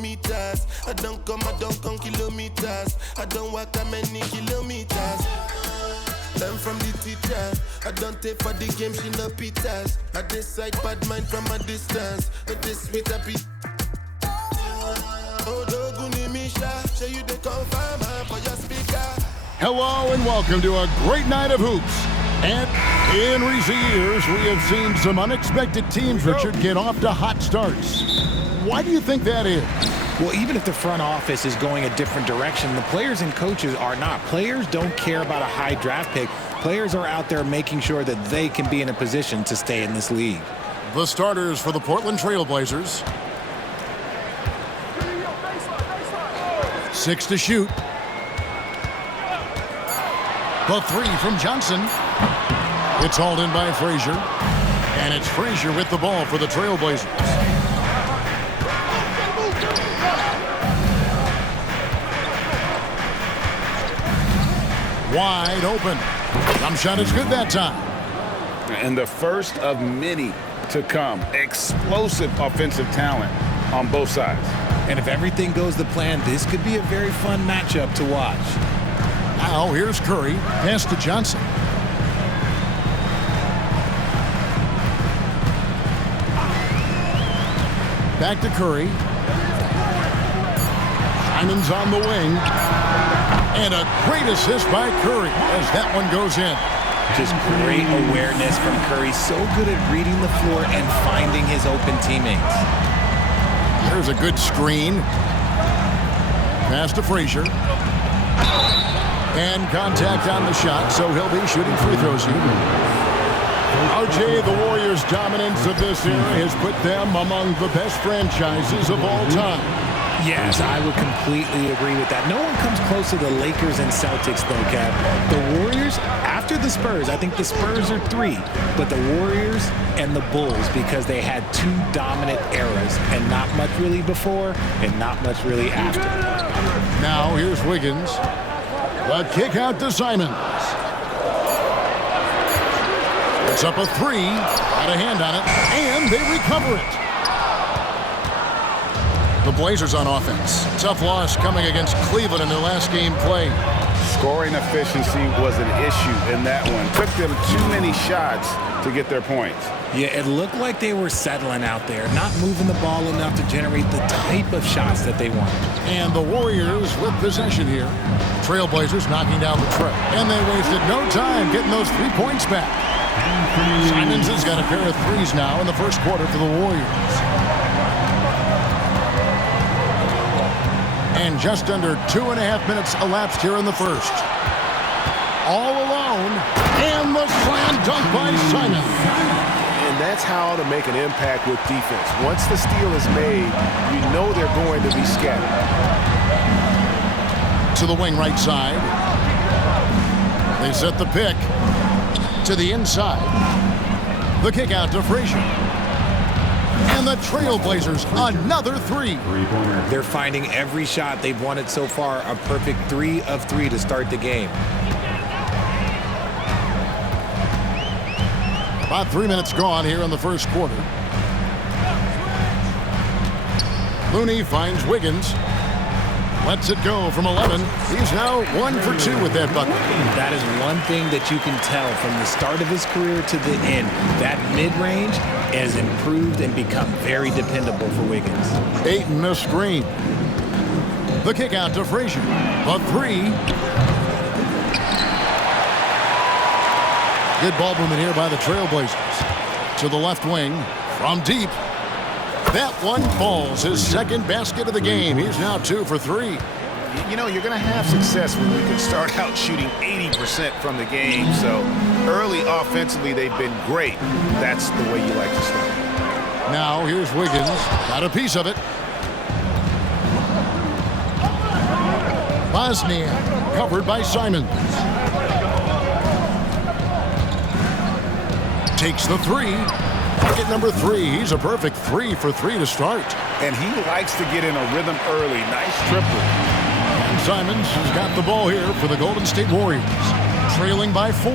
kilometers. I don't come kilometers. I don't walk that many kilometers. Learn from the teacher. I don't take for the game, she no pitas. I decide bad mind from a distance. But this sweet happy. Oh, Doguni Misha, show you the confirm for your speaker. Hello and welcome to a great night of hoops. And in recent years, we have seen some unexpected teams, Richard, get off to hot starts. Why do you think that is? Well, even if the front office is going a different direction, the players and coaches are not. Players don't care about a high draft pick. Players are out there making sure that they can be in a position to stay in this league. The starters for the Portland Trail Blazers. 6 to shoot. The 3 from Johnson. It's hauled in by Frazier. And it's Frazier with the ball for the Trail Blazers. Wide open. Jump shot is good that time. And the first of many to come. Explosive offensive talent on both sides. And if everything goes to plan, this could be a very fun matchup to watch. Now here's Curry. Pass to Johnson. Back to Curry. Simon's on the wing. And a great assist by Curry as that one goes in. Just great awareness from Curry. So good at reading the floor and finding his open teammates. There's a good screen. Pass to Frazier. And contact on the shot, so he'll be shooting free throws here. RJ, the Warriors' dominance of this era has put them among the best franchises of all time. Yes, I would completely agree with that. No one comes close to the Lakers and Celtics, though, Kev. The Warriors, after the Spurs, I think the Spurs are 3, but the Warriors and the Bulls, because they had 2 dominant eras, and not much really before and not much really after. Now here's Wiggins. The kick out to Simons. It's up a 3. Got a hand on it, and they recover it. The Blazers on offense. Tough loss coming against Cleveland in their last game played. Scoring efficiency was an issue in that one. Took them too many shots to get their points. Yeah, it looked like they were settling out there, not moving the ball enough to generate the type of shots that they wanted. And the Warriors with possession here. Trailblazers knocking down the tray. And they wasted no time getting those 3 points back. Simons has got a pair of 3s now in the first quarter for the Warriors. And just under 2.5 minutes elapsed here in the first. All alone, and the slam dunk by Simon. And that's how to make an impact with defense. Once the steal is made, you know they're going to be scattered. To the wing right side. They set the pick to the inside. The kick out to Frazier. And the Trailblazers, another 3. They're finding every shot they've wanted so far, a perfect 3 of 3 to start the game. About 3 minutes gone here in the first quarter. Looney finds Wiggins. Lets it go from 11. He's now 1 for 2 with that bucket. That is one thing that you can tell from the start of his career to the end. That mid-range has improved and become very dependable for Wiggins. Ayton the screen. The kick out to Frazier. The 3. Good ball movement here by the Trailblazers. To the left wing from deep. That one falls. His second basket of the game. He's now 2 for 3. You know, you're going to have success when you can start out shooting 80% from the game. So early offensively, they've been great. That's the way you like to start. Now here's Wiggins. Got a piece of it. Bosniak covered by Simons. Takes the 3. Bucket number 3. He's a perfect 3 for 3 to start. And he likes to get in a rhythm early. Nice triple. And Simons has got the ball here for the Golden State Warriors. Trailing by 4.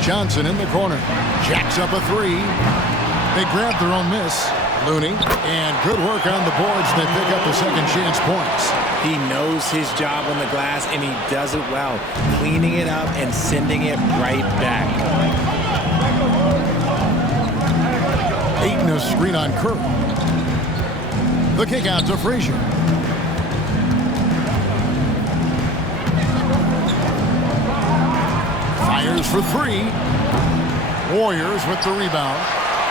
Johnson in the corner. Jacks up a 3. They grab their own miss. Looney, and good work on the boards. They pick up the second chance points. He knows his job on the glass, and he does it well, cleaning it up and sending it right back. Ayton a screen on Curry. The kick out to Frazier. Fires for three. Warriors with the rebound,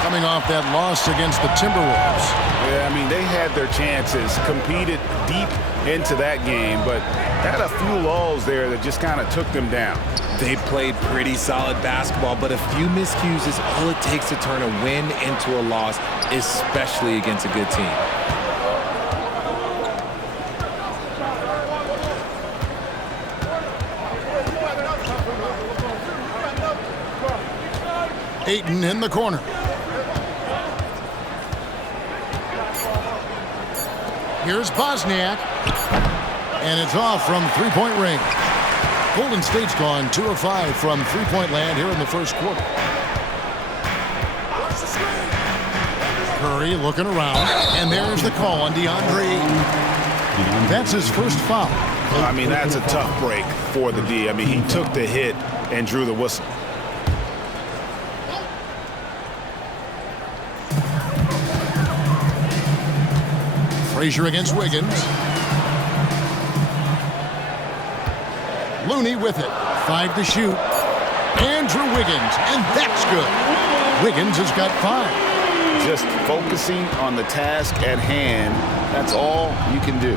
coming off that loss against the Timberwolves. Yeah, I mean, they had their chances, competed deep into that game, but had a few lulls there that just kind of took them down. They played pretty solid basketball, but a few miscues is all it takes to turn a win into a loss, especially against a good team. Ayton in the corner. Here's Bosniak. And it's off from three-point range. Golden State's gone 2 of 5 from three-point land here in the first quarter. Curry looking around. And there's the call on DeAndre Ayton. That's his first foul. I mean, that's a tough break for the D. I mean, he took the hit and drew the whistle. Frazier against Wiggins. Looney with it. 5 to shoot. Andrew Wiggins, and that's good. Wiggins has got 5. Just focusing on the task at hand, that's all you can do.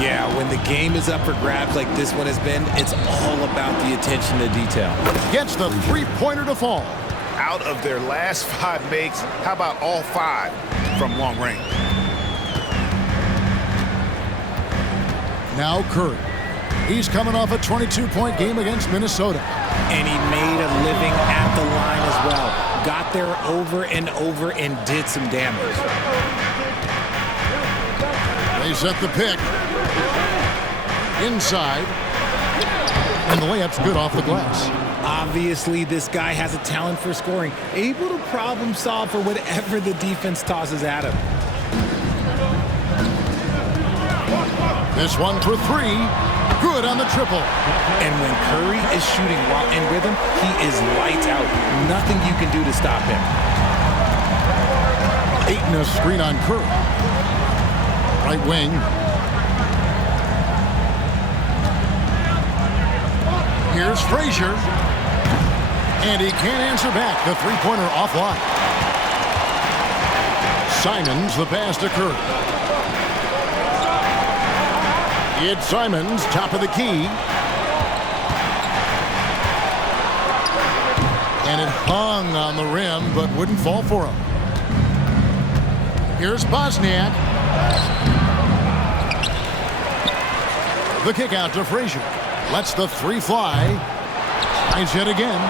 Yeah, when the game is up for grabs like this one has been, it's all about the attention to detail. Gets the three-pointer to fall. Out of their last 5 makes, how about all 5 from long range? Now Curry. He's coming off a 22-point game against Minnesota. And he made a living at the line as well. Got there over and over and did some damage. They set the pick. Inside. And the layup's good off the glass. Obviously, this guy has a talent for scoring. Able to problem solve for whatever the defense tosses at him. This one for 3. Good on the triple. And when Curry is shooting while in rhythm, he is lights out. Nothing you can do to stop him. Ayton a screen on Curry. Right wing. Here's Frazier. And he can't answer back. The three-pointer offline. Simons the pass to Curry. It's Simons, top of the key. And it hung on the rim, but wouldn't fall for him. Here's Bosniak. The kick out to Frazier. Lets the 3 fly. Tries it again.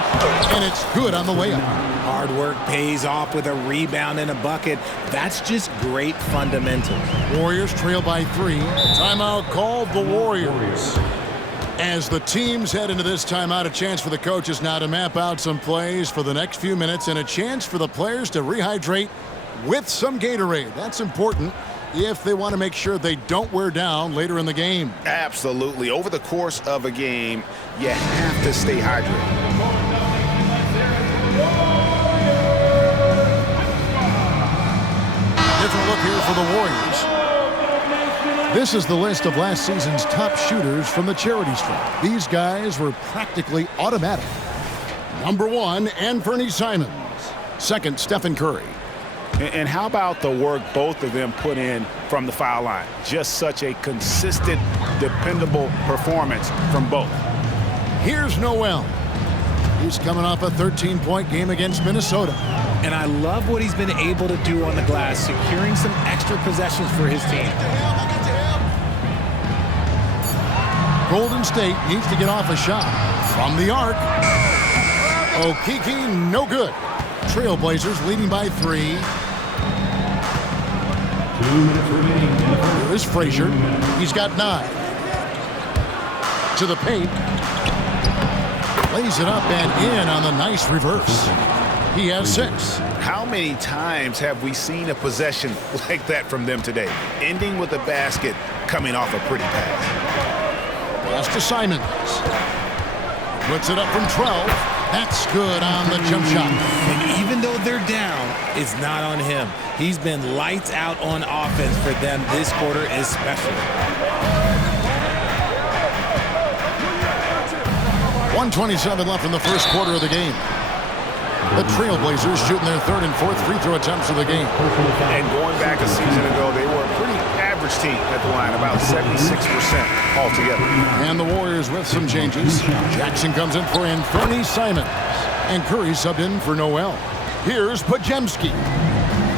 And it's good on the layup. Hard work pays off with a rebound and a bucket. That's just great fundamentals. Warriors trail by 3. Timeout called the Warriors. As the teams head into this timeout, a chance for the coaches now to map out some plays for the next few minutes and a chance for the players to rehydrate with some Gatorade. That's important if they want to make sure they don't wear down later in the game. Absolutely. Over the course of a game, you have to stay hydrated. Different look here for the Warriors. This is the list of last season's top shooters from the charity stripe. These guys were practically automatic. Number 1, Anthony Simons. Second, Stephen Curry. And how about the work both of them put in from the foul line? Just such a consistent, dependable performance from both. Here's Noel. He's coming off a 13-point game against Minnesota. And I love what he's been able to do on the glass, securing some extra possessions for his team. Golden State needs to get off a shot from the arc. Okeke, no good. Trailblazers leading by 3. 2 minutes remaining. Here is Frazier. He's got 9. To the paint. Lays it up and in on the nice reverse. He has 6. How many times have we seen a possession like that from them today? Ending with a basket, coming off a pretty pass. Pass to Simons. Puts it up from 12. That's good on the jump shot. And even though they're down, it's not on him. He's been lights out on offense for them this quarter especially. 1:27 left in the first quarter of the game. The Trailblazers shooting their third and fourth free throw attempts of the game. And going back a season ago, they were a pretty average team at the line, about 76% altogether. And the Warriors with some changes. Jackson comes in for Anthony Simons. And Curry subbed in for Noel. Here's Podziemski.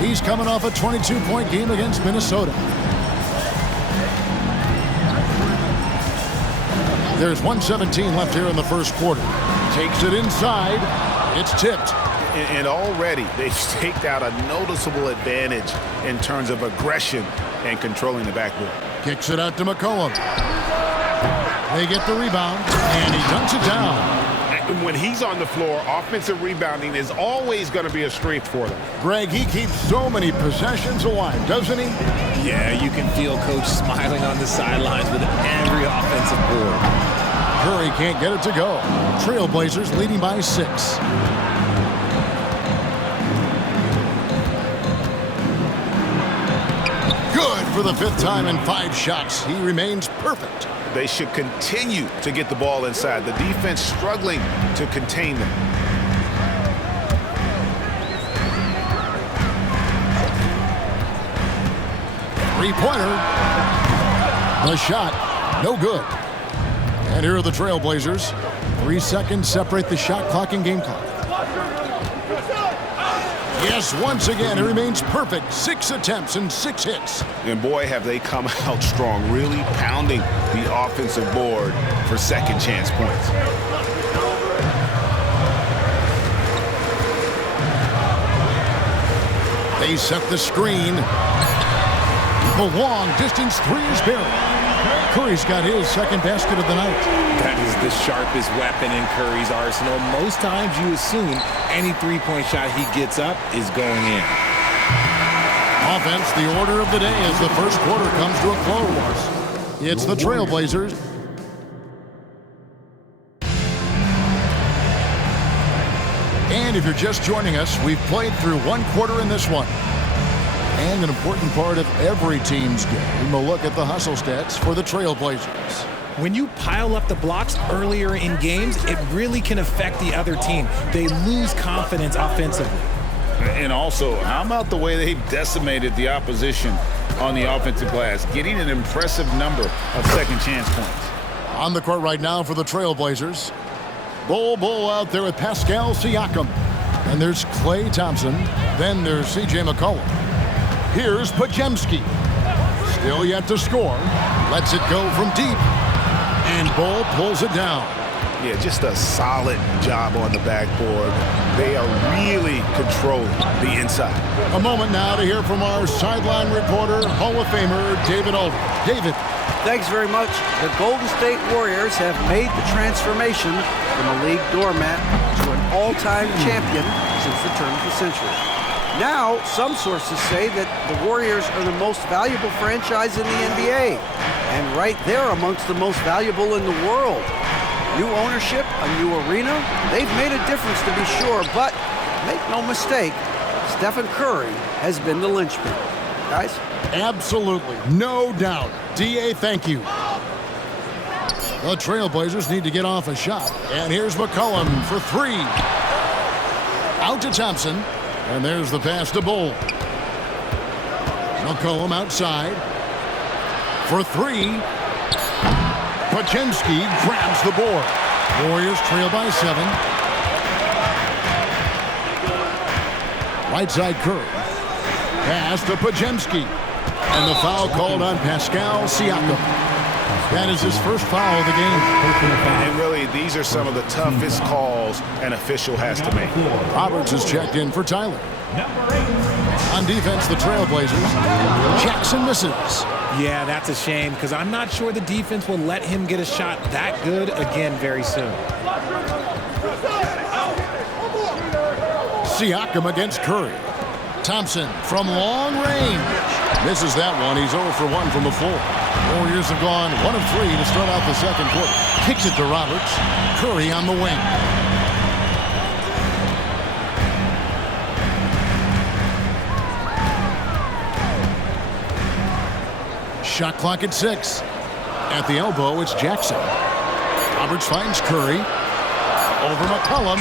He's coming off a 22-point game against Minnesota. There's 1:17 left here in the first quarter. Takes it inside. It's tipped. And already they've staked out a noticeable advantage in terms of aggression and controlling the backboard. Kicks it out to McCollum. They get the rebound, and he dunks it down. When he's on the floor, offensive rebounding is always going to be a strength for them. Greg, he keeps so many possessions alive, doesn't he? Yeah, you can feel Coach smiling on the sidelines with every offensive board. Curry can't get it to go. Trailblazers leading by 6. Good for the 5th time in 5 shots. He remains perfect. They should continue to get the ball inside. The defense struggling to contain them. Three-pointer. The shot, no good. And here are the Trailblazers. 3 seconds separate the shot clock and game clock. Yes, once again, it remains perfect. 6 attempts and 6 hits. And boy, have they come out strong, really pounding the offensive board for second chance points. They set the screen. The long distance 3 is buried. Curry's got his second basket of the night. That is the sharpest weapon in Curry's arsenal. Most times you assume any three-point shot he gets up is going in. Offense, the order of the day as the first quarter comes to a close. It's the Trailblazers. And if you're just joining us, we've played through 1 quarter in this one. And an important part of every team's game, a look at the hustle stats for the Trailblazers. When you pile up the blocks earlier in games, it really can affect the other team. They lose confidence offensively. And also, how about the way they've decimated the opposition on the offensive glass, getting an impressive number of second chance points. On the court right now for the Trailblazers. Bull out there with Pascal Siakam. And there's Klay Thompson. Then there's C.J. McCollum. Here's Podziemski. Still yet to score. Lets it go from deep. And Bull pulls it down. Yeah, just a solid job on the backboard. They are really controlling the inside. A moment now to hear from our sideline reporter, Hall of Famer David Aldridge. David. Thanks very much. The Golden State Warriors have made the transformation from a league doormat to an all-time champion since the turn of the century. Now, some sources say that the Warriors are the most valuable franchise in the NBA, and right there amongst the most valuable in the world. New ownership, a new arena, they've made a difference to be sure, but make no mistake, Stephen Curry has been the linchpin. Guys? Absolutely, no doubt. D.A., thank you. The Trailblazers need to get off a shot, and here's McCollum for 3. Out to Thompson. And there's the pass to Bull. McCollum outside. For 3. Podziemski grabs the board. Warriors trail by 7. Right side Curry. Pass to Podziemski. And the foul called on Pascal Siakam. That is his first foul of the game. And really, these are some of the toughest calls an official has to make. Roberts is checked in for Tyler. On defense, the Trailblazers. Jackson misses. Yeah, that's a shame because I'm not sure the defense will let him get a shot that good again very soon. Siakam against Curry. Thompson from long range. Misses that one. He's 0 for 1 from the floor. Warriors have gone 1 of 3 to start out the second quarter. Kicks it to Roberts. Curry on the wing. Shot clock at 6. At the elbow, it's Jackson. Roberts finds Curry. Over McCollum.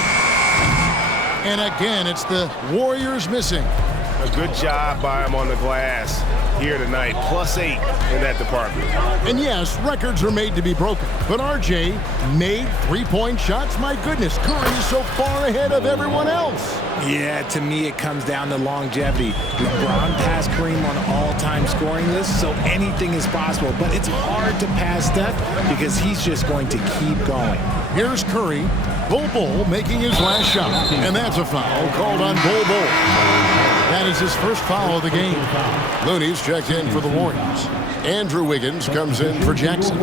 And again, it's the Warriors missing. A good job by him on the glass here tonight. +8 in that department. And yes, records are made to be broken. But RJ made three-point shots. My goodness, Curry is so far ahead of everyone else. Yeah, to me it comes down to longevity. LeBron passed Kareem on all-time scoring list, so anything is possible. But it's hard to pass Steph because he's just going to keep going. Here's Curry. Bol making his last shot. And that's a foul called on Bol. That is his first foul of the game. Looney's checked in for the Warriors. Andrew Wiggins comes in for Jackson.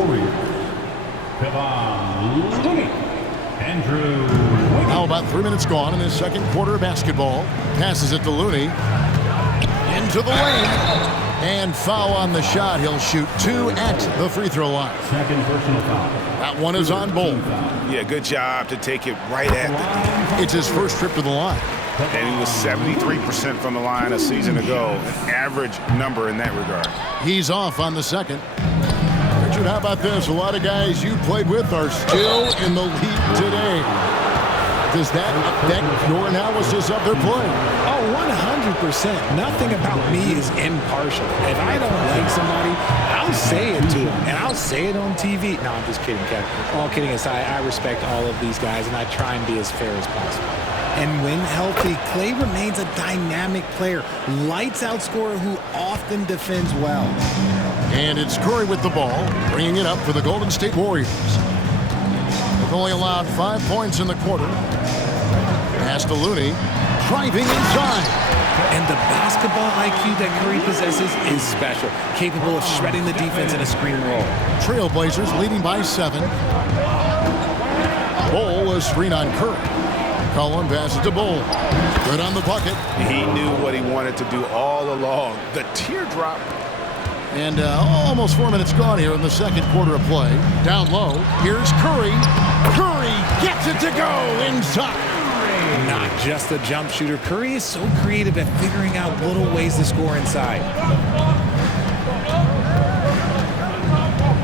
Now about 3 minutes gone in this second quarter of basketball. Passes it to Looney. Into the lane. And foul on the shot. He'll shoot 2 at the free throw line. Second personal foul. That one is on Bol. Yeah, good job to take it right at the knee. It's his first trip to the line. And he was 73% from the line a season ago. An average number in that regard. He's off on the second. Richard, how about this? A lot of guys you played with are still in the league today. Does that affect your analysis of their play? Oh, 100%. Nothing about me is impartial. If I don't like somebody, I'll say it to them, and I'll say it on TV. No, I'm just kidding, Kevin. All kidding aside, I respect all of these guys, and I try and be as fair as possible. And when healthy, Klay remains a dynamic player. Lights out scorer who often defends well. And it's Curry with the ball, bringing it up for the Golden State Warriors. They've only allowed 5 points in the quarter. Pass to Looney, driving inside. And the basketball IQ that Curry possesses is special, capable of shredding the defense in a screen roll. Trailblazers leading by 7. Bol, a screen on Curry. Cullen passes to Bol. Good on the bucket. He knew what he wanted to do all along. The teardrop. And almost 4 minutes gone here in the second quarter of play. Down low, here's Curry. Curry gets it to go inside. Not just a jump shooter, Curry is so creative at figuring out little ways to score inside.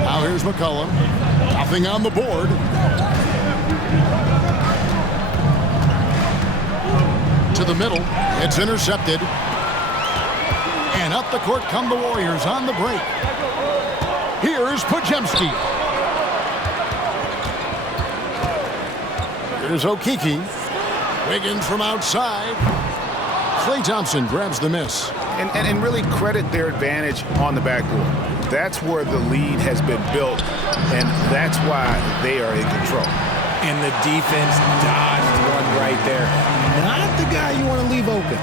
Now here's McCollum. Nothing on the board. To the middle. It's intercepted. And up the court come the Warriors on the break. Here's Podziemski. Here's Okeke. Wiggins from outside. Klay Thompson grabs the miss. And really credit their advantage on the backboard. That's where the lead has been built, and that's why they are in control. And the defense dodged one right there. Not the guy you want to leave open.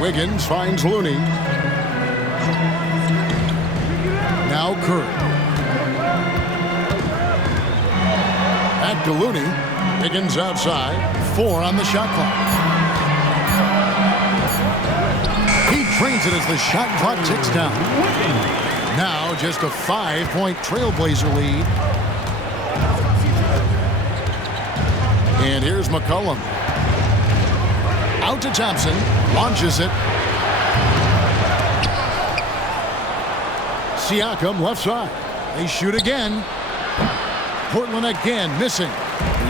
Wiggins finds Looney. Now Curry. Back to Looney. Wiggins outside. 4 on the shot clock. He trains it as the shot clock ticks down. Now just a 5-point Trailblazer lead. And here's McCollum. Out to Thompson. Launches it. Siakam left side. They shoot again. Portland again missing.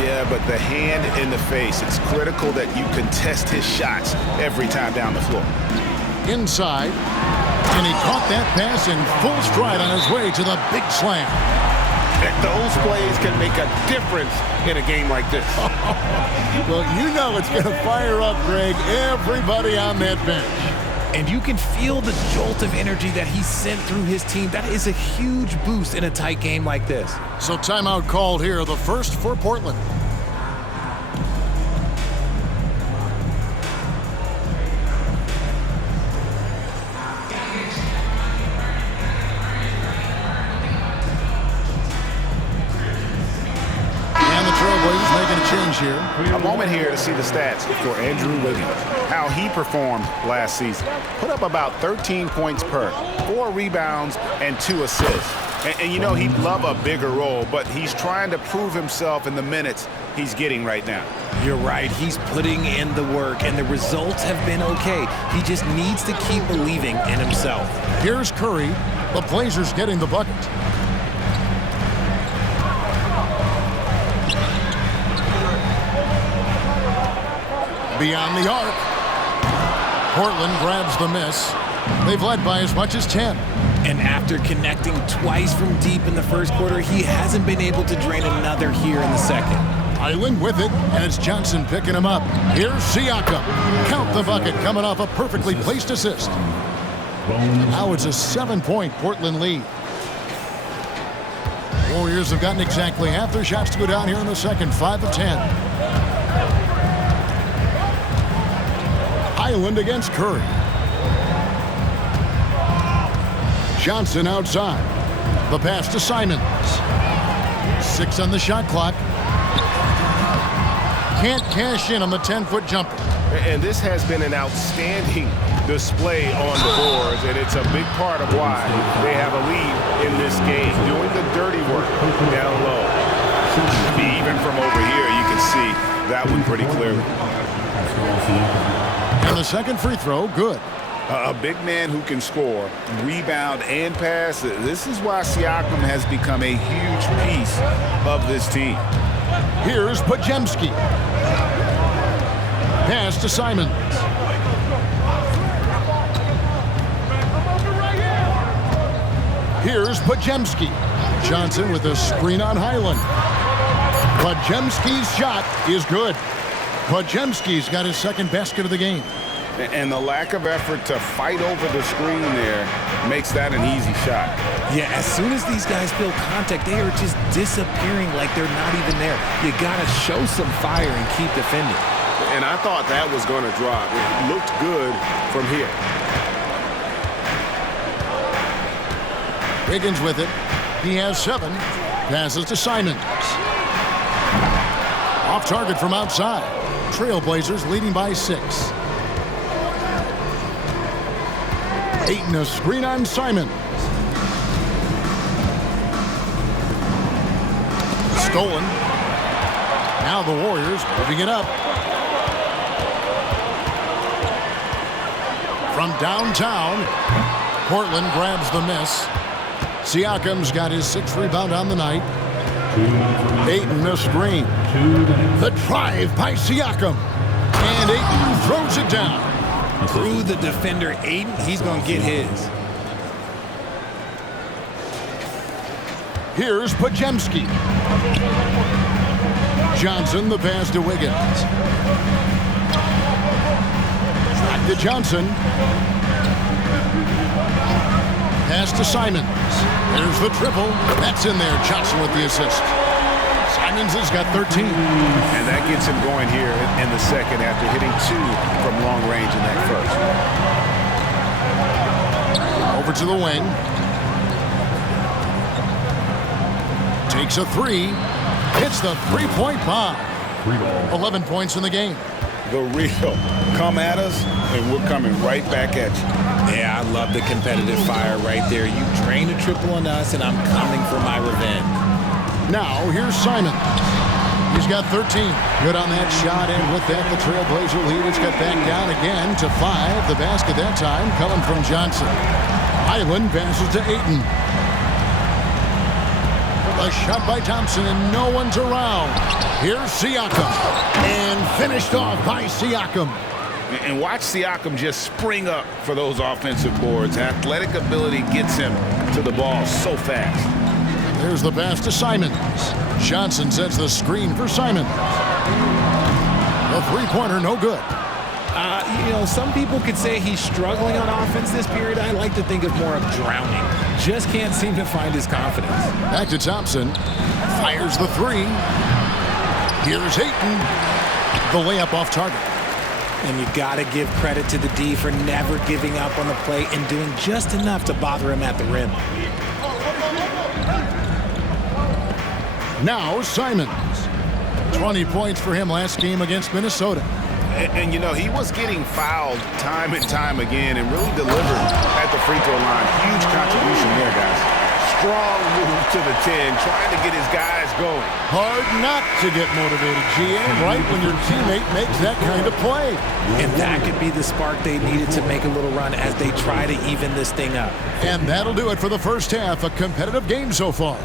Yeah, but the hand in the face. It's critical that you contest his shots every time down the floor. Inside. And he caught that pass in full stride on his way to the big slam. Those plays can make a difference in a game like this. Well, you know it's going to fire up, Greg, everybody on that bench. And you can feel the jolt of energy that he sent through his team. That is a huge boost in a tight game like this. So timeout called here, the first for Portland. this year. A moment here to see the stats for Andrew Wiggins, how he performed last season. Put up about 13 points per, 4 rebounds, and 2 assists. And you know, he'd love a bigger role, but he's trying to prove himself in the minutes he's getting right now. You're right. He's putting in the work, and the results have been okay. He just needs to keep believing in himself. Here's Curry. The Blazers getting the bucket. Beyond the arc. Portland grabs the miss. They've led by as much as 10. And after connecting twice from deep in the first quarter, he hasn't been able to drain another here in the second. Island with it, and it's Johnson picking him up. Here's Siakam. Count the bucket coming off a perfectly placed assist. Now it's a 7-point Portland lead. Warriors have gotten exactly half their shots to go down here in the second, 5 of 10. Island against Curry. Johnson outside. The pass to Simons. 6 on the shot clock. Can't cash in on the 10-foot jumper. And this has been an outstanding display on the boards, and it's a big part of why they have a lead in this game, doing the dirty work down low. Even from over here, you can see that one pretty clearly. And the second free throw, good. A big man who can score, rebound, and pass. This is why Siakam has become a huge piece of this team. Here's Podziemski. Pass to Simons. Here's Podziemski. Johnson with a screen on Highland. Podziemski's shot is good. Podziemski's got his second basket of the game. And the lack of effort to fight over the screen there makes that an easy shot. Yeah, as soon as these guys feel contact, they are just disappearing like they're not even there. You got to show some fire and keep defending. And I thought that was going to drop. It looked good from here. Wiggins with it. He has 7. Passes to Simons. Off target from outside. Trailblazers leading by 6. Ayton, a screen on Simons. Stolen. Now the Warriors moving it up. From downtown, Portland grabs the miss. Siakam's got his 6th rebound on the night. Ayton, a screen. The drive by Siakam. And Ayton throws it down. Through the defender, Ayton, he's going to get his. Here's Podziemski. Johnson, the pass to Wiggins. Back to Johnson. Pass to Simons. There's the triple. That's in there. Johnson with the assist. Simons has got 13. And that gets him going here in the second after hitting 2 from long range in that first. Over to the wing. Takes a 3. Hits the 3-point bomb. 11 points in the game. The real. Come at us, and we're coming right back at you. Yeah, I love the competitive fire right there. You drain a triple on us, and I'm coming for my revenge. Now, here's Simons. He's got 13. Good on that shot, and with that, the Trailblazer lead has got back down again to 5. The basket that time coming from Johnson. Island passes to Ayton. A shot by Thompson, and no one's around. Here's Siakam. And finished off by Siakam. And watch Siakam just spring up for those offensive boards. Athletic ability gets him to the ball so fast. There's the pass to Simons. Johnson sets the screen for Simons. A 3-pointer, no good. You know, some people could say he's struggling on offense this period. I like to think of more of drowning. Just can't seem to find his confidence. Back to Thompson. Fires the 3. Here's Ayton. The layup off target. And you got to give credit to the D for never giving up on the play and doing just enough to bother him at the rim. Now Simons. 20 points for him last game against Minnesota. And you know, he was getting fouled time and time again and really delivered at the free throw line. Huge contribution there, guys. Strong move to the 10, trying to get his guys going. Hard not to get motivated, GA, right when your teammate makes that kind of play. And that could be the spark they needed to make a little run as they try to even this thing up. And that'll do it for the first half. A competitive game so far.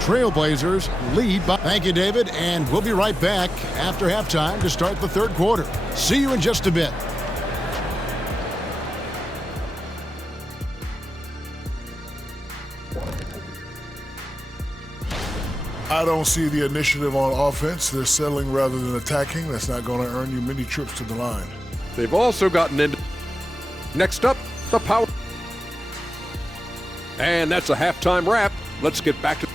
Trailblazers lead by... Thank you, David, and we'll be right back after halftime to start the third quarter. See you in just a bit. I don't see the initiative on offense. They're settling rather than attacking. That's not going to earn you many trips to the line. They've also gotten into... Next up, the power. And that's a halftime wrap. Let's get back to...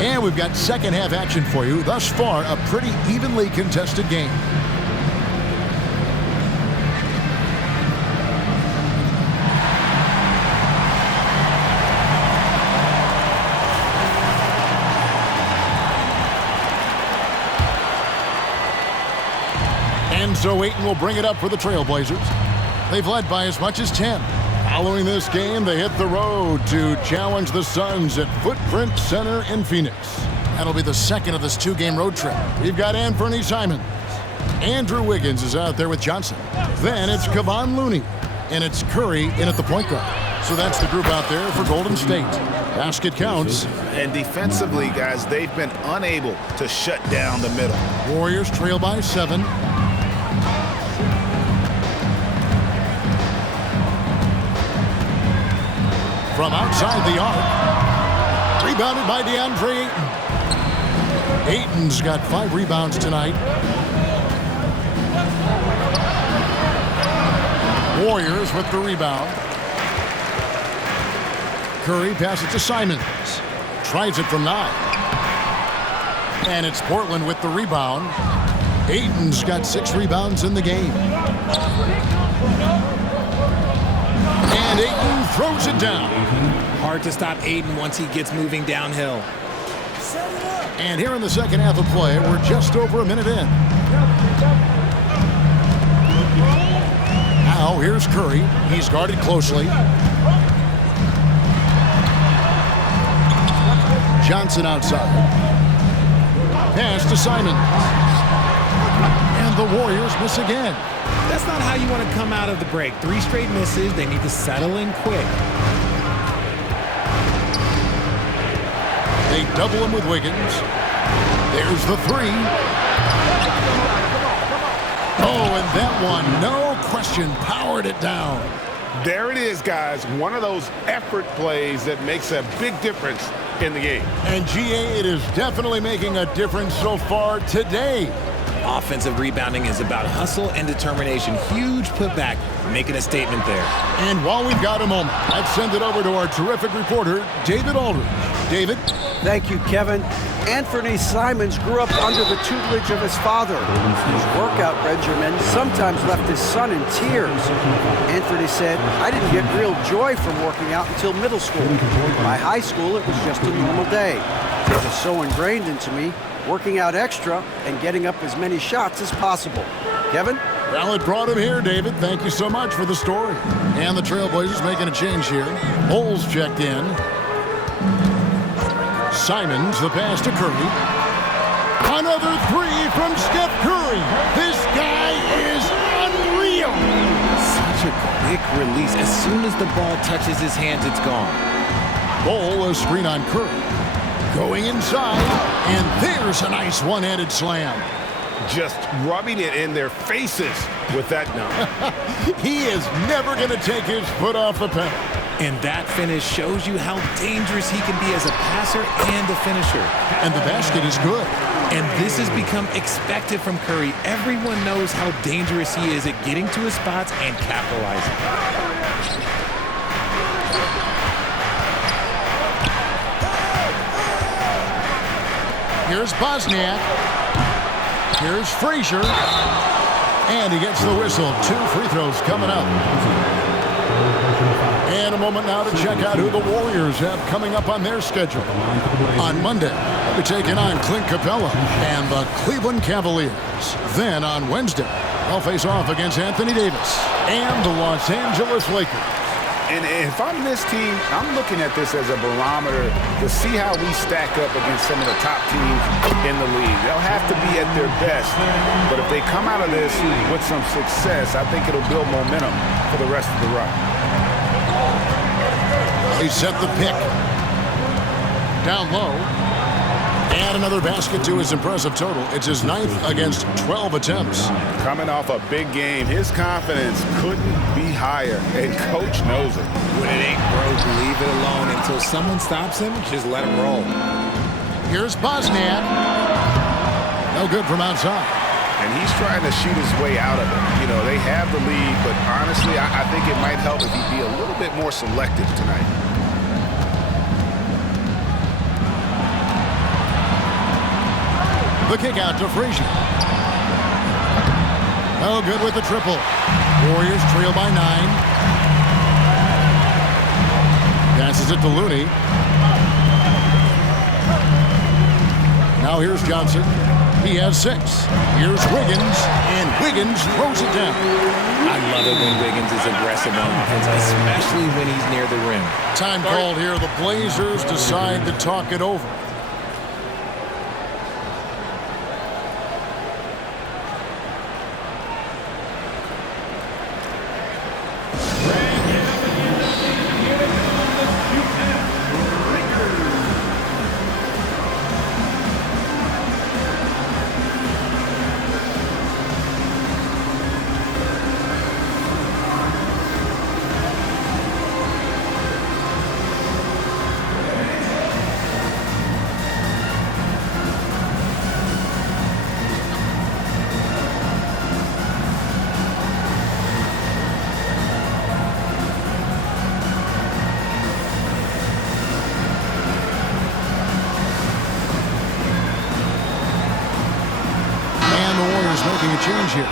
And we've got second half action for you. Thus far, a pretty evenly contested game. And so Ayton will bring it up for the Trailblazers. They've led by as much as 10. Following this game, they hit the road to challenge the Suns at Footprint Center in Phoenix. That'll be the second of this two-game road trip. We've got Anthony Simons. Andrew Wiggins is out there with Johnson. Then it's Kevon Looney. And it's Curry in at the point guard. So that's the group out there for Golden State. Basket counts. And defensively, guys, they've been unable to shut down the middle. Warriors trail by 7. From outside the arc. Rebounded by DeAndre Ayton. Ayton's got 5 rebounds tonight. Warriors with the rebound. Curry passes to Simons. Tries it from 9. And it's Portland with the rebound. Ayton's got 6 rebounds in the game. And Ayton throws it down. Hard to stop Ayton once he gets moving downhill. And here in the second half of play, we're just over a minute in. Now here's Curry. He's guarded closely. Johnson outside. Pass to Simons. And the Warriors miss again. That's not how you want to come out of the break. 3 straight misses. They need to settle in quick. They double him with Wiggins. There's the 3. Oh, and that one, no question, powered it down. There it is, guys. One of those effort plays that makes a big difference in the game. And GA, it is definitely making a difference so far today. Offensive rebounding is about hustle and determination. Huge putback, making a statement there. And while we've got a moment, let's send it over to our terrific reporter, David Aldridge. David? Thank you, Kevin. Anthony Simons grew up under the tutelage of his father. His workout regimen sometimes left his son in tears. Anthony said, "I didn't get real joy from working out until middle school. By high school, it was just a normal day. It was so ingrained into me, working out extra and getting up as many shots as possible." Kevin? Well, it brought him here, David. Thank you so much for the story. And the Trailblazers making a change here. Bulls checked in. Simons, the pass to Curry. Another 3 from Steph Curry. This guy is unreal. Such a quick release. As soon as the ball touches his hands, it's gone. Ball, a screen on Curry. Going inside, and there's a nice one-handed slam. Just rubbing it in their faces with that dunk. He is never going to take his foot off the pedal. And that finish shows you how dangerous he can be as a passer and a finisher. And the basket is good. And this has become expected from Curry. Everyone knows how dangerous he is at getting to his spots and capitalizing. Here's Bosniak. Here's Frazier. And he gets the whistle. 2 free throws coming up. And a moment now to check out who the Warriors have coming up on their schedule. On Monday, they're taking on Clint Capella and the Cleveland Cavaliers. Then on Wednesday, they'll face off against Anthony Davis and the Los Angeles Lakers. And if I'm this team, I'm looking at this as a barometer to see how we stack up against some of the top teams in the league. They'll have to be at their best, but if they come out of this with some success, I think it'll build momentum for the rest of the run. They set the pick. Down low. And another basket to his impressive total. It's his 9th against 12 attempts. Coming off a big game, his confidence couldn't be higher, and coach knows it. When it ain't broke, leave it alone until someone stops him. Just let him roll. Here's Bosniak. No good from outside. And he's trying to shoot his way out of it. You know, they have the lead, but honestly, I think it might help if he'd be a little bit more selective tonight. The kick out to Frazier. Oh, good with the triple. Warriors trail by 9. Passes it to Looney. Now here's Johnson. He has 6. Here's Wiggins, and Wiggins throws it down. I love it when Wiggins is aggressive on offense, especially when he's near the rim. Time called here. The Blazers decide to talk it over. Making a change here.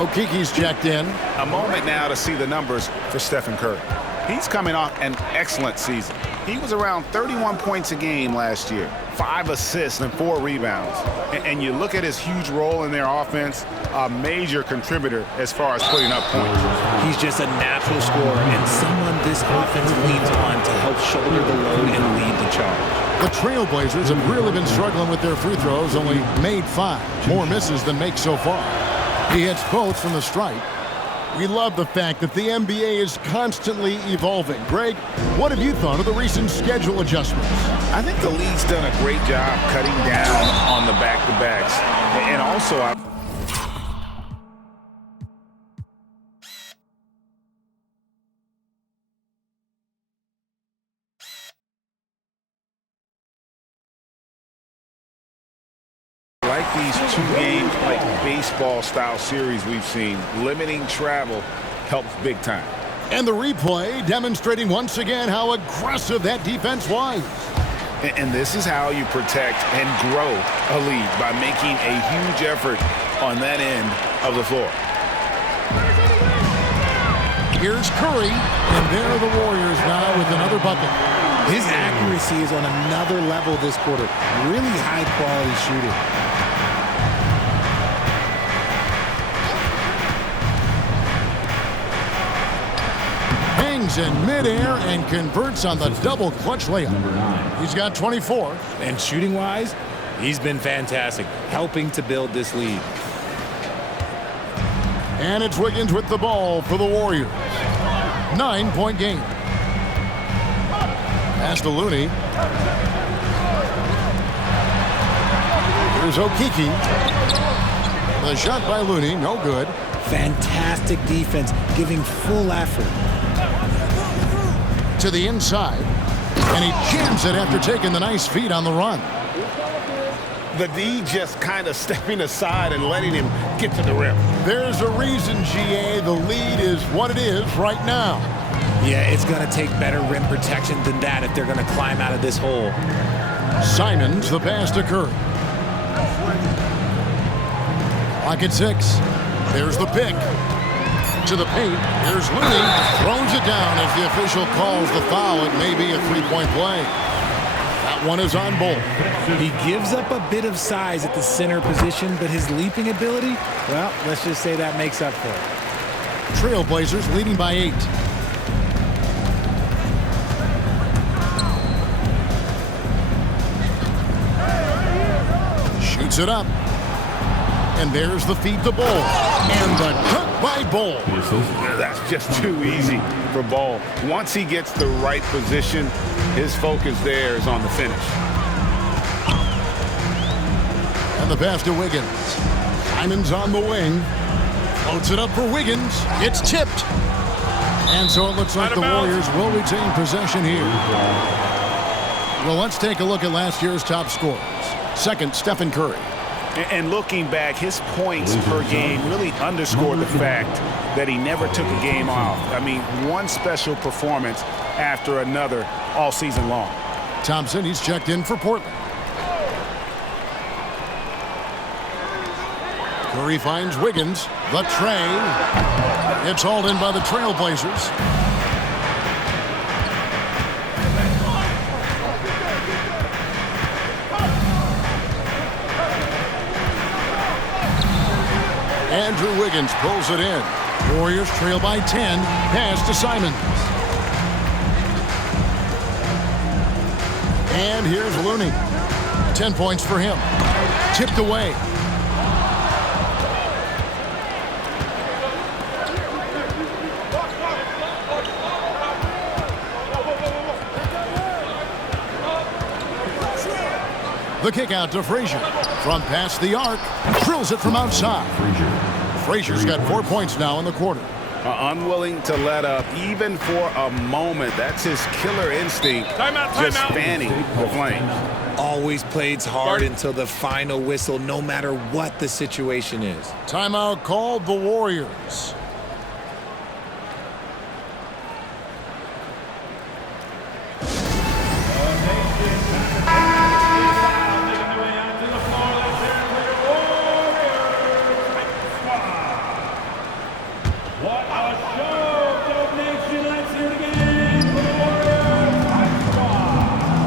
Okiki's checked in. A moment now to see the numbers for Stephen Curry. He's coming off an excellent season. He was around 31 points a game last year, 5 assists and 4 rebounds. And you look at his huge role in their offense, a major contributor as far as putting up points. He's just a natural scorer and someone this offense leans on to help shoulder the load and lead the charge. The Trailblazers have really been struggling with their free throws, only made 5. More misses than makes so far. He hits both from the stripe. We love the fact that the NBA is constantly evolving. Greg, what have you thought of the recent schedule adjustments? I think the league's done a great job cutting down on the back-to-backs. And also, like these 2-game like baseball-style series we've seen, limiting travel helps big time. And the replay demonstrating once again how aggressive that defense was. And this is how you protect and grow a lead, by making a huge effort on that end of the floor. Here's Curry, and there are the Warriors now with another bucket. His accuracy is on another level this quarter. Really high-quality shooting. Hangs in midair and converts on the double clutch layup. He's got 24. And shooting-wise, he's been fantastic, helping to build this lead. And it's Wiggins with the ball for the Warriors. 9-point game. Pass to Looney. Here's Okiki. The shot by Looney, no good. Fantastic defense, giving full effort. To the inside. And he jams it after taking the nice feed on the run. The D just kind of stepping aside and letting him get to the rim. There's a reason, GA, the lead is what it is right now. Yeah, it's going to take better rim protection than that if they're going to climb out of this hole. Simons, the pass to Curry. Clock at 6. There's the pick. To the paint. Here's Looney. Throws it down as the official calls the foul. It may be a three-point play. That one is on Bol. He gives up a bit of size at the center position, but his leaping ability, well, let's just say that makes up for it. Trailblazers leading by 8. Shoots it up. And there's the feed to Bol. And the dunk by Bol. That's just too easy for Bol. Once he gets the right position, his focus there is on the finish. And the pass to Wiggins. Simon's on the wing. Floats it up for Wiggins. It's tipped. And so it looks like the Warriors will retain possession here. Well, let's take a look at last year's top scorers. Second, Stephen Curry. And looking back, his points per game really underscored the fact that he never took a game off. I mean, one special performance after another all season long. Thompson, he's checked in for Portland. Curry finds Wiggins. The tray. It's hauled in by the Trailblazers. Andrew Wiggins pulls it in. Warriors trail by 10. Pass to Simons. And here's Looney. 10 points for him. Tipped away. The kick out to Frazier. From past the arc. Drills it from outside. Frazier's got 4 points now in the quarter. Unwilling to let up even for a moment. That's his killer instinct. Just fanning the flames. Always plays hard until the final whistle, no matter what the situation is. Timeout called the Warriors.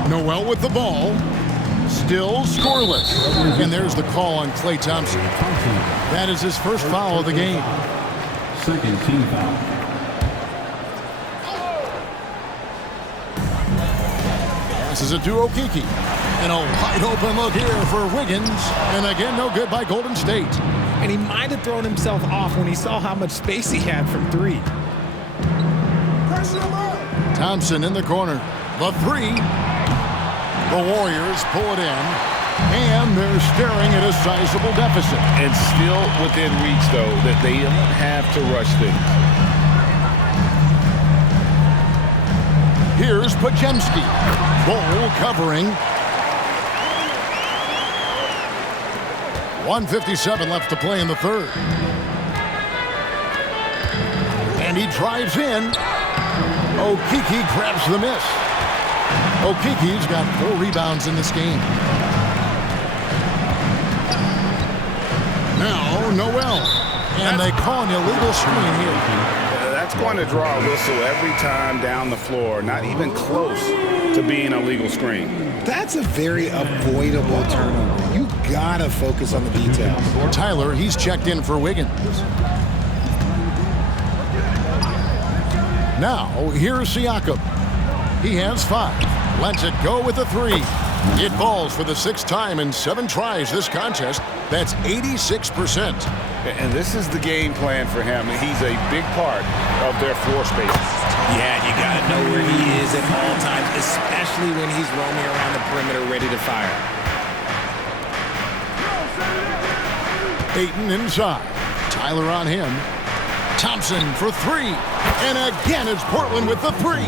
Noel with the ball. Still scoreless. And there's the call on Klay Thompson. That is his first foul of the game. Second team foul. Passes it to Okeke. And a wide open look here for Wiggins. And again, no good by Golden State. And he might have thrown himself off when he saw how much space he had from three. Thompson in the corner. The three. The Warriors pull it in, and they're staring at a sizable deficit. And still within reach, though, that they don't have to rush things. Here's Podziemski. Bol covering. 1:57 left to play in the third. And he drives in. Okeke grabs the miss. Okeke's got 4 rebounds in this game. Now, Noel. And they call an illegal screen here. That's going to draw a whistle every time down the floor. Not even close to being a legal screen. That's a very avoidable turnover. You gotta focus on the details. Tyler, he's checked in for Wiggins. Now, here's Siakam. He has 5. Lets it go with the 3. It falls for the 6th time in 7 tries this contest. That's 86%. And this is the game plan for him. He's a big part of their floor spaces. Yeah, you got to know where he is at all times, especially when he's roaming around the perimeter ready to fire. Ayton inside. Tyler on him. Thompson for 3. And again, it's Portland with the 3.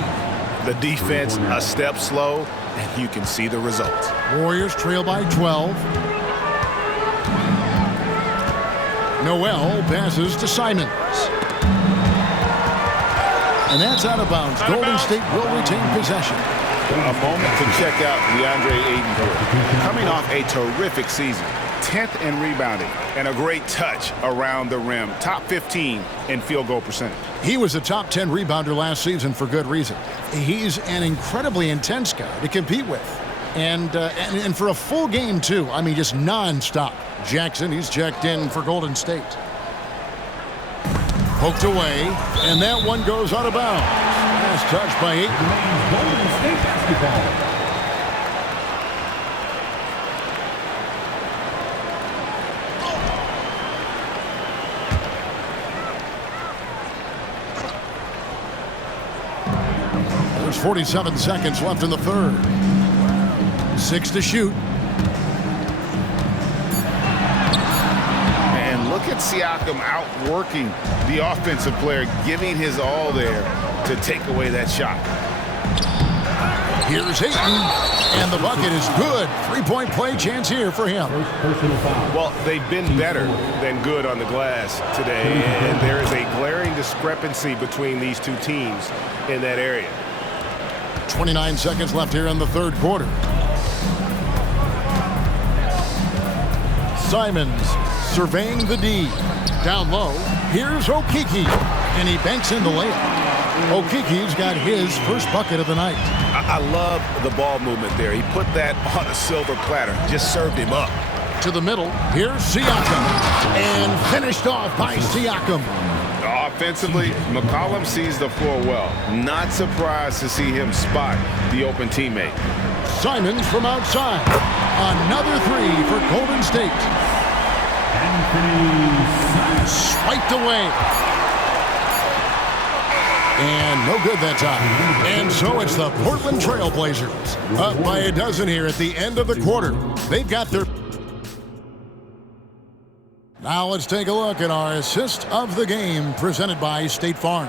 The defense a step slow, and you can see the results. Warriors trail by 12. Noel passes to Simons. And that's out of bounds. Golden State will retain possession. A moment to check out DeAndre Ayton. Coming off a terrific season. 10th in rebounding, and a great touch around the rim. Top 15 in field goal percentage. He was a top 10 rebounder last season for good reason. He's an incredibly intense guy to compete with. And for a full game, too. I mean, just nonstop. Jackson, he's checked in for Golden State. Poked away, and that one goes out of bounds. Last touch by Ayton. Golden State basketball. There's 47 seconds left in the third. 6 to shoot. And look at Siakam outworking the offensive player, giving his all there to take away that shot. Here's Ayton, and the bucket is good. Three-point play chance here for him. Well, they've been better than good on the glass today, and there is a glaring discrepancy between these two teams in that area. 29 seconds left here in the third quarter. Simons surveying the D. Down low, here's Okeke, and he banks in the layup. Okeke's got his first bucket of the night. I love the ball movement there. He put that on a silver platter, just served him up. To the middle, here's Siakam, and finished off by Siakam. Offensively, McCollum sees the floor well. Not surprised to see him spot the open teammate. Simons from outside. Another three for Golden State. Swiped away. And no good that time. And so it's the Portland Trail Blazers. Up by a dozen here at the end of the quarter. They've got their... Now let's take a look at our assist of the game presented by State Farm.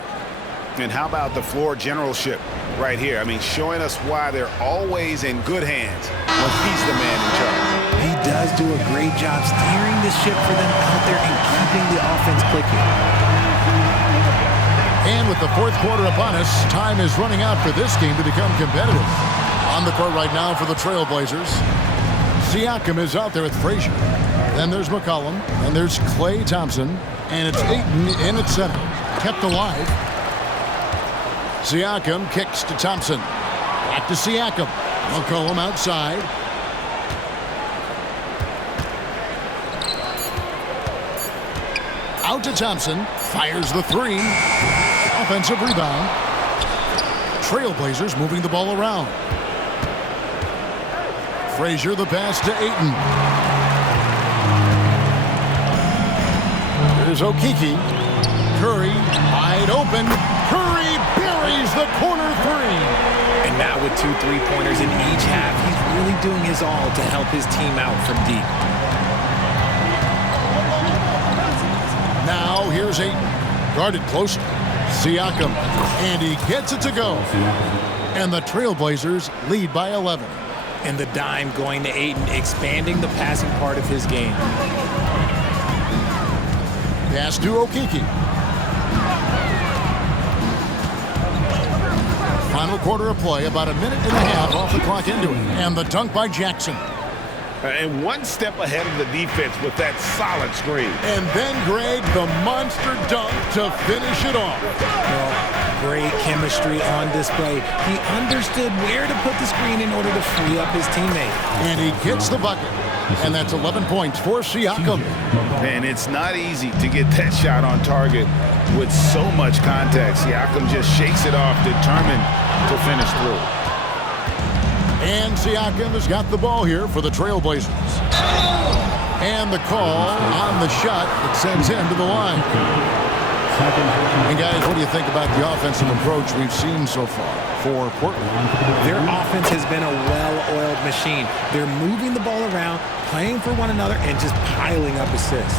And how about the floor generalship right here? I mean, showing us why they're always in good hands when he's the man in charge. He does do a great job steering the ship for them out there and keeping the offense clicking. And with the fourth quarter upon us, time is running out for this game to become competitive. On the court right now for the Trailblazers, Siakam is out there with Frazier. Then there's McCollum, and there's Klay Thompson, and it's Ayton in at center. Kept alive. Siakam kicks to Thompson. Back to Siakam. McCollum outside. Out to Thompson. Fires the three. Offensive rebound. Trailblazers moving the ball around. Frazier the pass to Ayton. Here's Okeke. Curry wide open. Curry buries the corner three. And now with 2 3-pointers in each half, he's really doing his all to help his team out from deep. Now here's Ayton. Guarded closely. Siakam. And he gets it to go. And the Trailblazers lead by 11. And the dime going to Ayton, expanding the passing part of his game. Pass to Okeke. Final quarter of play, about a minute and a half off the clock into it. And the dunk by Jackson. And one step ahead of the defense with that solid screen. And then, Greg, the monster dunk to finish it off. Well, great chemistry on display. He understood where to put the screen in order to free up his teammate. And he gets the bucket. And that's 11 points for Siakam. And it's not easy to get that shot on target with so much contact. Siakam just shakes it off, determined to finish through. And Siakam has got the ball here for the Trailblazers. And the call on the shot that sends him to the line. And guys, what do you think about the offensive approach we've seen so far for Portland? Their offense has been a well-oiled machine. They're moving the ball around, playing for one another, and just piling up assists.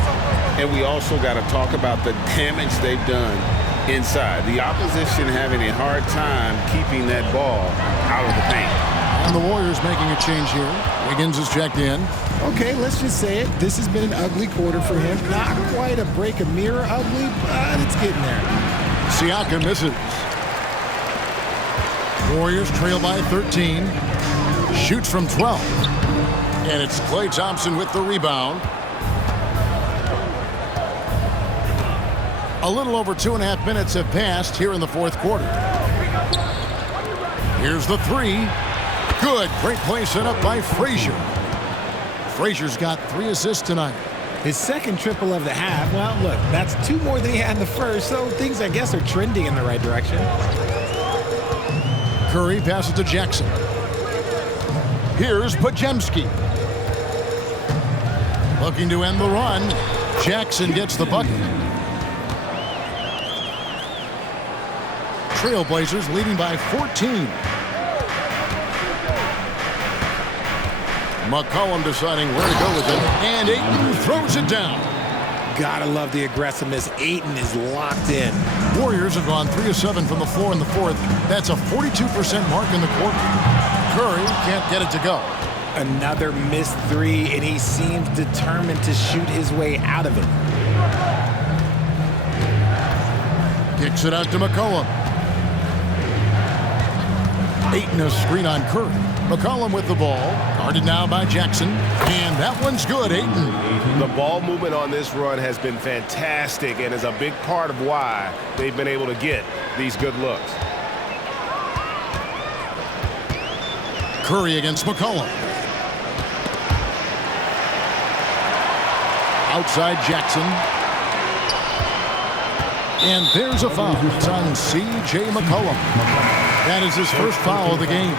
And we also got to talk about the damage they've done inside. The opposition having a hard time keeping that ball out of the paint. And the Warriors making a change here. Wiggins is checked in. Okay, let's just say it. This has been an ugly quarter for him. Not quite a break a mirror ugly, but it's getting there. Siakam misses. Warriors trail by 13. Shoots from 12. And it's Klay Thompson with the rebound. A little over 2.5 minutes have passed here in the fourth quarter. Here's the three. Good. Great play set up by Frazier. Frazier's got 3 assists tonight. His second triple of the half. Well, look, that's 2 more than he had in the first, so things, I guess, are trending in the right direction. Curry passes to Jackson. Here's Podziemski. Looking to end the run. Jackson gets the bucket. Trailblazers leading by 14. McCollum deciding where to go with it. And Ayton throws it down. Gotta love the aggressiveness. Ayton is locked in. Warriors have gone 3 of 7 from the floor in the fourth. That's a 42% mark in the quarter. Curry can't get it to go. Another missed 3, and he seems determined to shoot his way out of it. Kicks it out to McCollum. Ayton a screen on Curry. McCollum with the ball. Guarded now by Jackson. And that one's good, Ayton. The ball movement on this run has been fantastic and is a big part of why they've been able to get these good looks. Curry against McCollum. Outside Jackson. And there's a foul. It's on C.J. McCollum. That is his first foul of the game.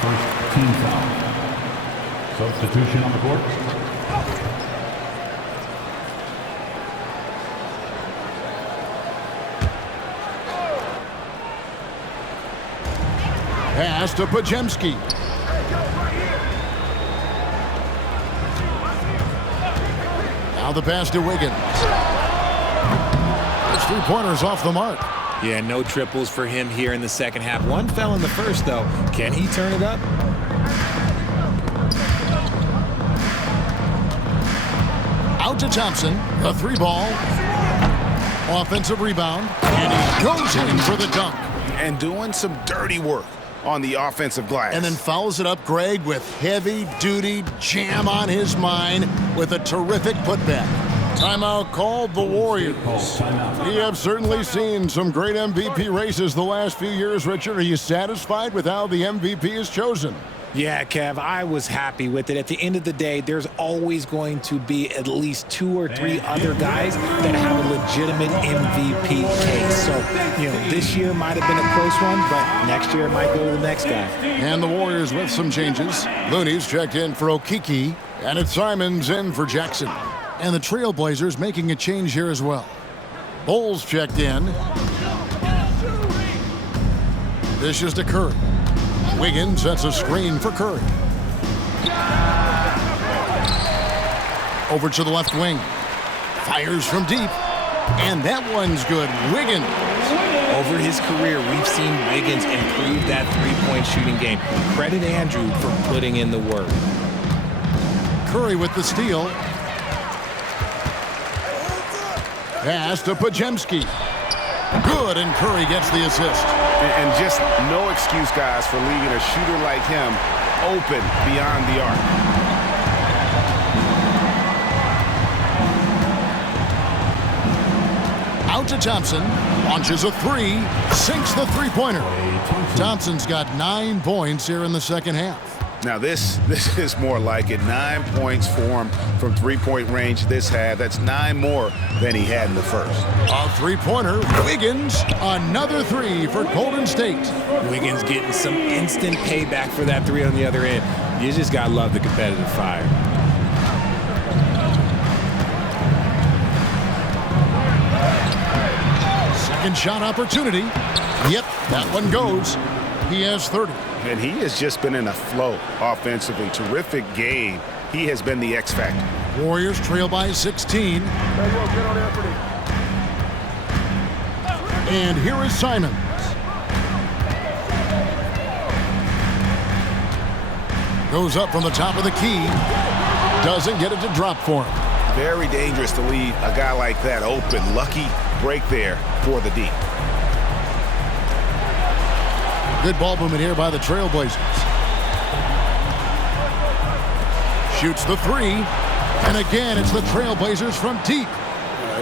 First team foul. Substitution on the court. Pass to Podziemski. Now the pass to Wiggins. There's 3-pointers off the mark. Yeah, no triples for him here in the second half. One fell in the first, though. Can he turn it up? Out to Thompson. A 3-ball. Offensive rebound. And he goes in for the dunk. And doing some dirty work on the offensive glass. And then fouls it up, Greg, with heavy-duty jam on his mind with a terrific putback. Timeout called the Warriors. We have certainly seen some great MVP races the last few years, Richard. Are you satisfied with how the MVP is chosen? Yeah, Kev, I was happy with it. At the end of the day, there's always going to be at least 2 or 3 other guys that have a legitimate MVP case. So, this year might have been a close one, but next year it might go to the next guy. And the Warriors with some changes. Looney's checked in for Okeke, and it's Simons in for Jackson. And the Trailblazers making a change here as well. Bulls checked in. This is to Curry. Wiggins sets a screen for Curry. Over to the left wing. Fires from deep. And that one's good. Wiggins. Over his career, we've seen Wiggins improve that 3-point shooting game. Credit Andrew for putting in the work. Curry with the steal. Pass to Podziemski. Good, and Curry gets the assist. And just no excuse, guys, for leaving a shooter like him open beyond the arc. Out to Thompson. Launches a 3. Sinks the 3-pointer. Thompson's got 9 points here in the second half. Now this is more like it. 9 points for him from 3-point range this half. That's 9 more than he had in the first. A 3-pointer. Wiggins. Another 3 for Golden State. Wiggins getting some instant payback for that 3 on the other end. You just got to love the competitive fire. Second shot opportunity. Yep, that one goes. He has 30. And he has just been in a flow offensively. Terrific game. He has been the X factor. Warriors trail by 16. And here is Simons. Goes up from the top of the key. Doesn't get it to drop for him. Very dangerous to leave a guy like that open. Lucky break there for the D. Good ball movement here by the Trailblazers. Shoots the three. And again, it's the Trailblazers from deep.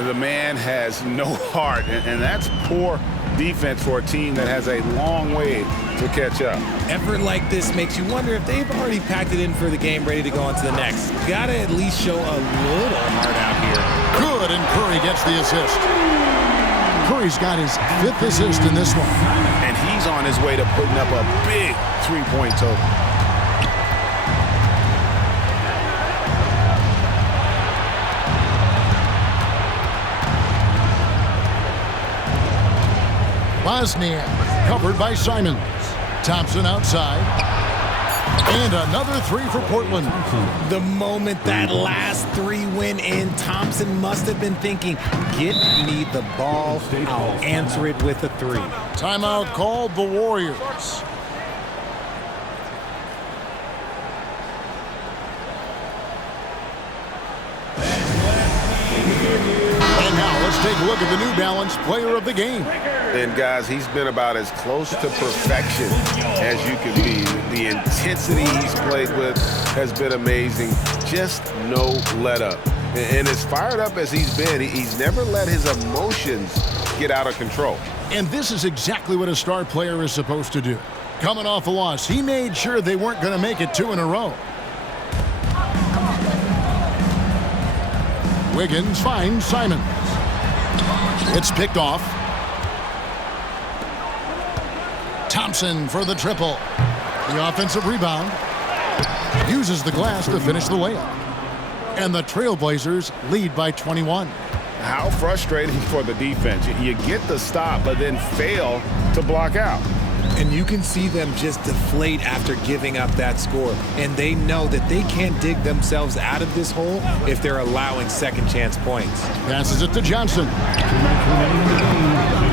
The man has no heart, and that's poor defense for a team that has a long way to catch up. Effort like this makes you wonder if they've already packed it in for the game, ready to go on to the next. Gotta at least show a little heart out here. Good, and Curry gets the assist. Curry's got his 5th assist in this one. And he's on his way to putting up a big three-point total. Bosniak covered by Simons. Thompson outside. And another three for Portland. The moment that last three went in, Thompson must have been thinking, get me the ball, I'll answer it with a three. Timeout called the Warriors. And now let's take a look at the New Balance Player of the Game. And guys, he's been about as close to perfection as you can be. The intensity he's played with has been amazing. Just no let up. And as fired up as he's been, he's never let his emotions get out of control. And this is exactly what a star player is supposed to do. Coming off a loss, he made sure they weren't going to make it 2 in a row. Wiggins finds Simons. It's picked off. Thompson for the triple. The offensive rebound. Uses the glass to finish the layup. And the Trailblazers lead by 21. How frustrating for the defense. You get the stop, but then fail to block out. And you can see them just deflate after giving up that score. And they know that they can't dig themselves out of this hole if they're allowing second chance points. Passes it to Johnson.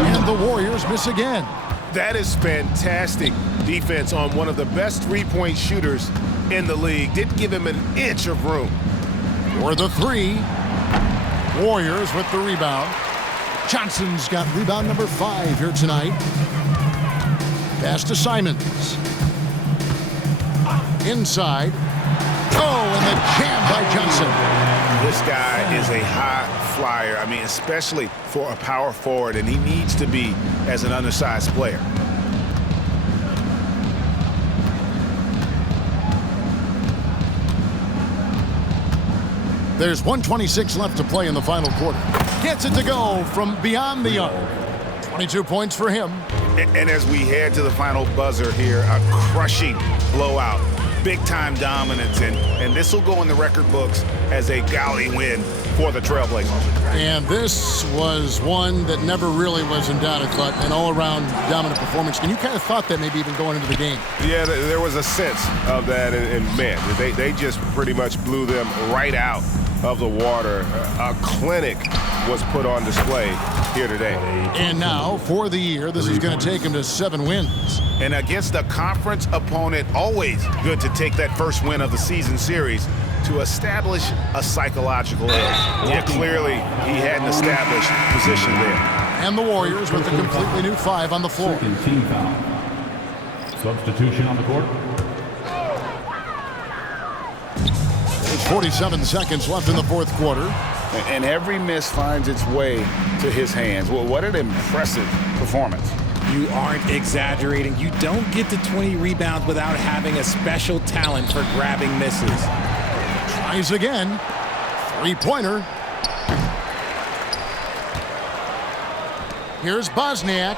And the Warriors miss again. That is fantastic defense on one of the best three-point shooters in the league. Didn't give him an inch of room. For the three. Warriors with the rebound. Johnson's got rebound number 5 here tonight. Pass to Simons. Inside. Oh, and the jam by Johnson. This guy is a high flyer. I mean, especially for a power forward, and he needs to be as an undersized player. There's 1:26 left to play in the final quarter. Gets it to go from beyond the arc. 22 points for him. And as we head to the final buzzer here, a crushing blowout. Big-time dominance, and this will go in the record books as a gaudy win for the Trailblazers. And this was one that never really was in doubt, I thought, an all-around dominant performance. And you kind of thought that maybe even going into the game. Yeah, there was a sense of that, and man, they just pretty much blew them right out of the water. A clinic was put on display here today. And now, for the year, this is going to take him to 7 wins. And against a conference opponent, always good to take that first win of the season series to establish a psychological edge. Yeah, clearly he had an established position there. And the Warriors with a completely new 5 on the floor. Second team foul. Substitution on the court. There's 47 seconds left in the fourth quarter. And every miss finds its way to his hands. Well, what an impressive performance. You aren't exaggerating. You don't get to 20 rebounds without having a special talent for grabbing misses. Tries again. 3-pointer. Here's Bosniak.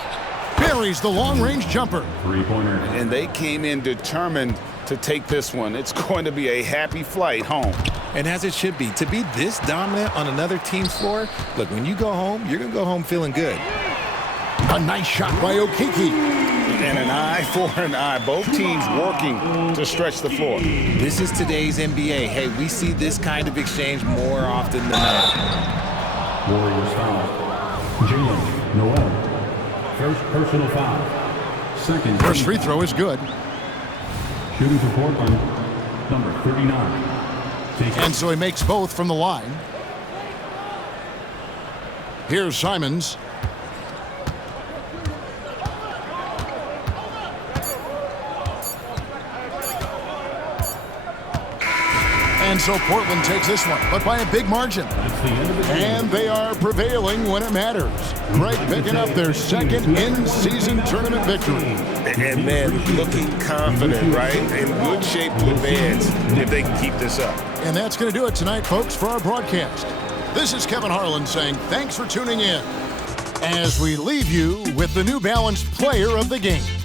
Buries the long-range jumper. 3-pointer. And they came in determined to take this one. It's going to be a happy flight home. And as it should be. To be this dominant on another team's floor, look, when you go home, you're going to go home feeling good. A nice shot by Okeke. And an eye for an eye. Both teams working to stretch the floor. This is today's NBA. Hey, we see this kind of exchange more often than not. Warriors foul. Jalen Noel. First personal foul. Second. First free throw is good. Shooting for Portland, number 39. And so he makes both from the line. Here's Simons. And so Portland takes this one, but by a big margin. And they are prevailing when it matters. Greg picking up their second in-season tournament victory. And man, looking confident, right? In good shape to advance if they can keep this up. And that's going to do it tonight, folks, for our broadcast. This is Kevin Harlan saying thanks for tuning in as we leave you with the New Balance Player of the Game.